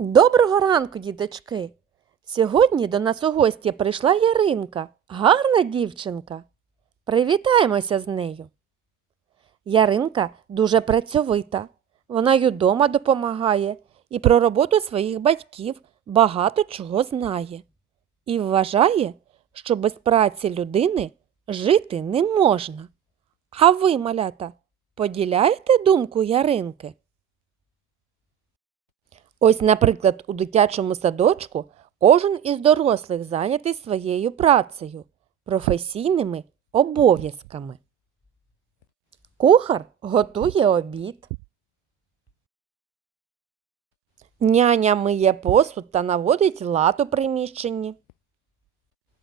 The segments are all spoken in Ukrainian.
Доброго ранку, діточки! Сьогодні до нас у гості прийшла Яринка, гарна дівчинка. Привітаємося з нею. Яринка дуже працьовита. Вона й удома допомагає і про роботу своїх батьків багато чого знає. І вважає, що без праці людини жити не можна. А ви, малята, поділяєте думку Яринки? Ось, наприклад, у дитячому садочку кожен із дорослих зайнятий своєю працею, професійними обов'язками. Кухар готує обід. Няня миє посуд та наводить лад у приміщенні.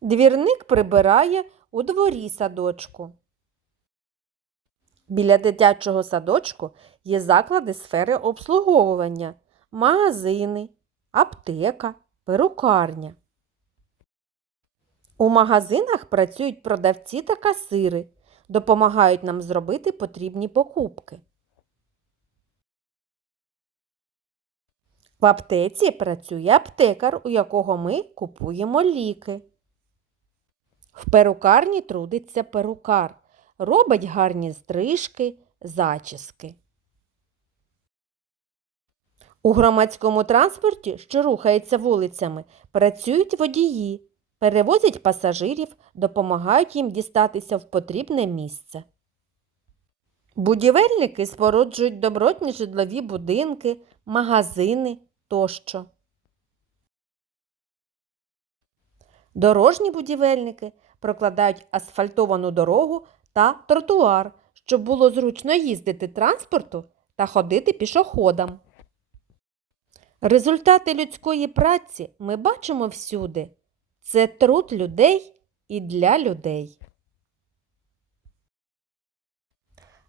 Двірник прибирає у дворі садочку. Біля дитячого садочку є заклади сфери обслуговування магазини, аптека, перукарня. У магазинах працюють продавці та касири, допомагають нам зробити потрібні покупки. В аптеці працює аптекар, у якого ми купуємо ліки. В перукарні трудиться перукар, робить гарні стрижки, зачіски. У громадському транспорті, що рухається вулицями, працюють водії, перевозять пасажирів, допомагають їм дістатися в потрібне місце. Будівельники споруджують добротні житлові будинки, магазини тощо. Дорожні будівельники прокладають асфальтовану дорогу та тротуар, щоб було зручно їздити транспорту та ходити пішоходам. Результати людської праці ми бачимо всюди. Це труд людей і для людей.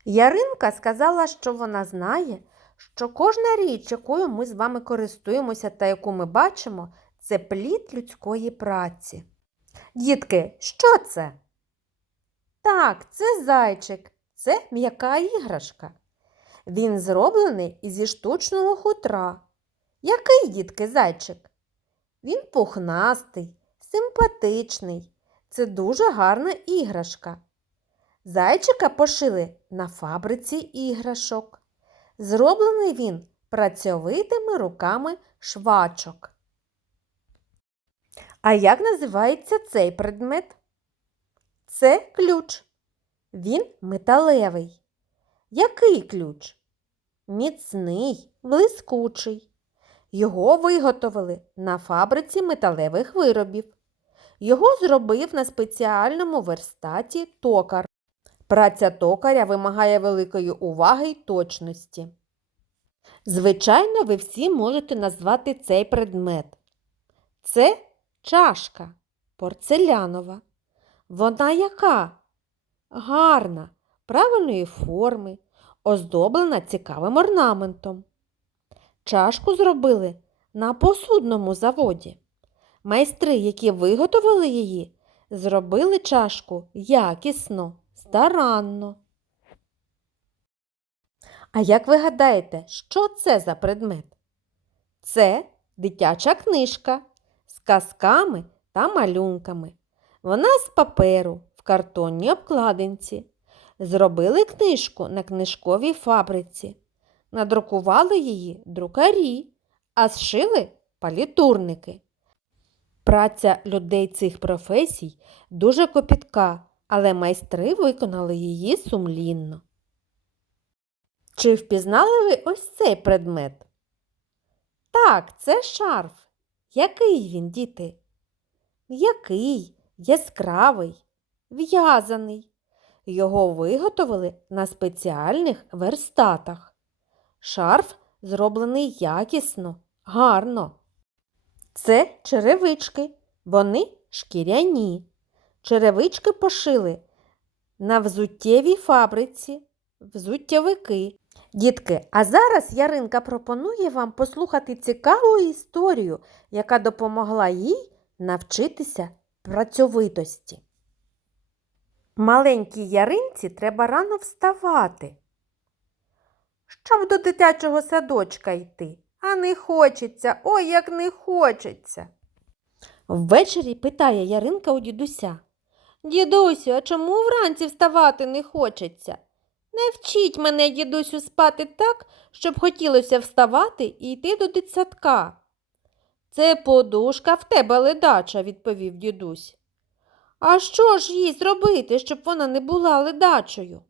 Яринка сказала, що вона знає, що кожна річ, якою ми з вами користуємося та яку ми бачимо, це плід людської праці. Дітки, що це? Так, це зайчик, це м'яка іграшка. Він зроблений зі штучного хутра. Який, дітки, зайчик? Він пухнастий, симпатичний. Це дуже гарна іграшка. Зайчика пошили на фабриці іграшок. Зроблений він працьовитими руками швачок. А як називається цей предмет? Це ключ. Він металевий. Який ключ? Міцний, блискучий. Його виготовили на фабриці металевих виробів. Його зробив на спеціальному верстаті токар. Праця токаря вимагає великої уваги й точності. Звичайно, ви всі можете назвати цей предмет. Це чашка порцелянова. Вона яка? Гарна, правильної форми, оздоблена цікавим орнаментом. Чашку зробили на посудному заводі. Майстри, які виготовили її, зробили чашку якісно, старанно. А як ви гадаєте, що це за предмет? Це дитяча книжка з казками та малюнками. Вона з паперу в картонній обкладинці. Зробили книжку на книжковій фабриці. Надрукували її друкарі, а зшили палітурники. Праця людей цих професій дуже копітка, але майстри виконали її сумлінно. Чи впізнали ви ось цей предмет? Так, це шарф. Який він, діти? М'який, яскравий, в'язаний. Його виготовили на спеціальних верстатах. Шарф зроблений якісно, гарно. Це черевички, вони шкіряні. Черевички пошили на взуттєвій фабриці, взуттєвики. Дітки, а зараз Яринка пропонує вам послухати цікаву історію, яка допомогла їй навчитися працьовитості. Маленькій яринці треба рано вставати. Щоб до дитячого садочка йти, а не хочеться, ой, як не хочеться. Ввечері питає Яринка у дідуся. Дідусю, а чому вранці вставати не хочеться? Не вчіть мене, дідусю, спати так, щоб хотілося вставати і йти до дитсадка. Це подушка в тебе ледача, відповів дідусь. А що ж їй зробити, щоб вона не була ледачою?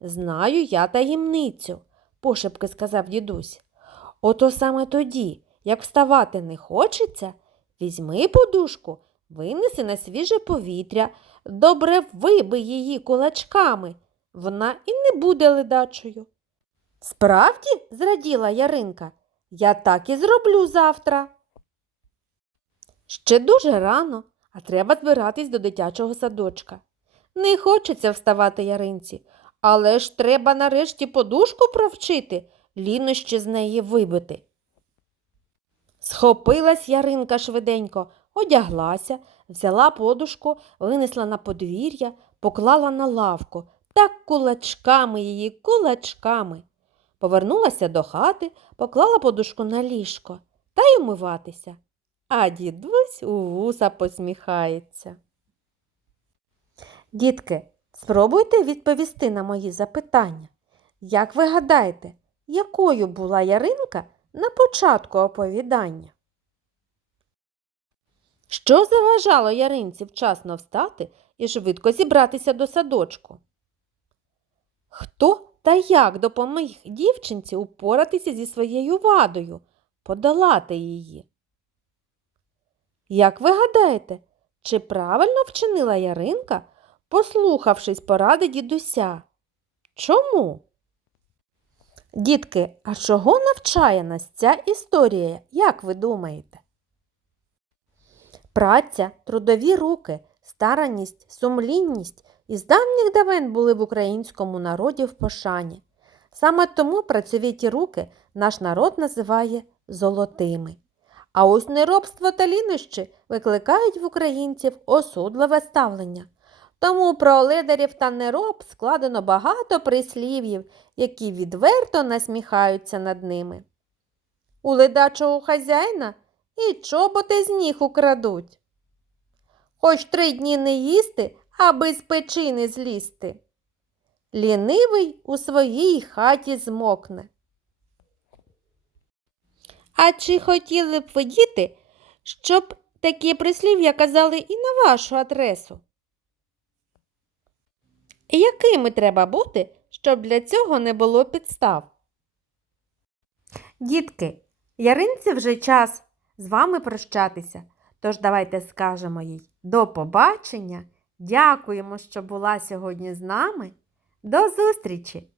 Знаю я таємницю, пошепки сказав дідусь. Ото саме тоді, як вставати не хочеться, візьми подушку, винеси на свіже повітря, добре вибий її кулачками, вона і не буде ледачою. Справді, зраділа Яринка, я так і зроблю завтра. Ще дуже рано, а треба збиратись до дитячого садочка. Не хочеться вставати яринці, але ж треба нарешті подушку провчити, лінощі з неї вибити. Схопилась Яринка швиденько, одяглася, взяла подушку, винесла на подвір'я, поклала на лавку, так кулачками її, кулачками. Повернулася до хати, поклала подушку на ліжко та й умиватися. А дідусь у вуса посміхається. Дітки, спробуйте відповісти на мої запитання. Як ви гадаєте, якою була яринка на початку оповідання? Що заважало яринці вчасно встати і швидко зібратися до садочку? Хто та як допоміг дівчинці упоратися зі своєю вадою, подолати її? Як ви гадаєте, чи правильно вчинила Яринка, послухавшись поради дідуся? Чому? Дітки, а чого навчає нас ця історія, як ви думаєте? Праця, трудові руки, старанність, сумлінність із давніх давен були в українському народі в пошані. Саме тому працьовиті руки наш народ називає золотими. А ось неробство та лінощі викликають в українців осудливе ставлення. Тому про ледарів та нероб складено багато прислів'їв, які відверто насміхаються над ними. У ледачого хазяїна і чоботи з ніг украдуть. Хоч три дні не їсти, аби з печі не злізти. Лінивий у своїй хаті змокне. А чи хотіли б ви діти, щоб такі прислів'я казали і на вашу адресу? І якими треба бути, щоб для цього не було підстав? Дітки, Яринці вже час з вами прощатися. Тож давайте скажемо їй до побачення. Дякуємо, що була сьогодні з нами. До зустрічі!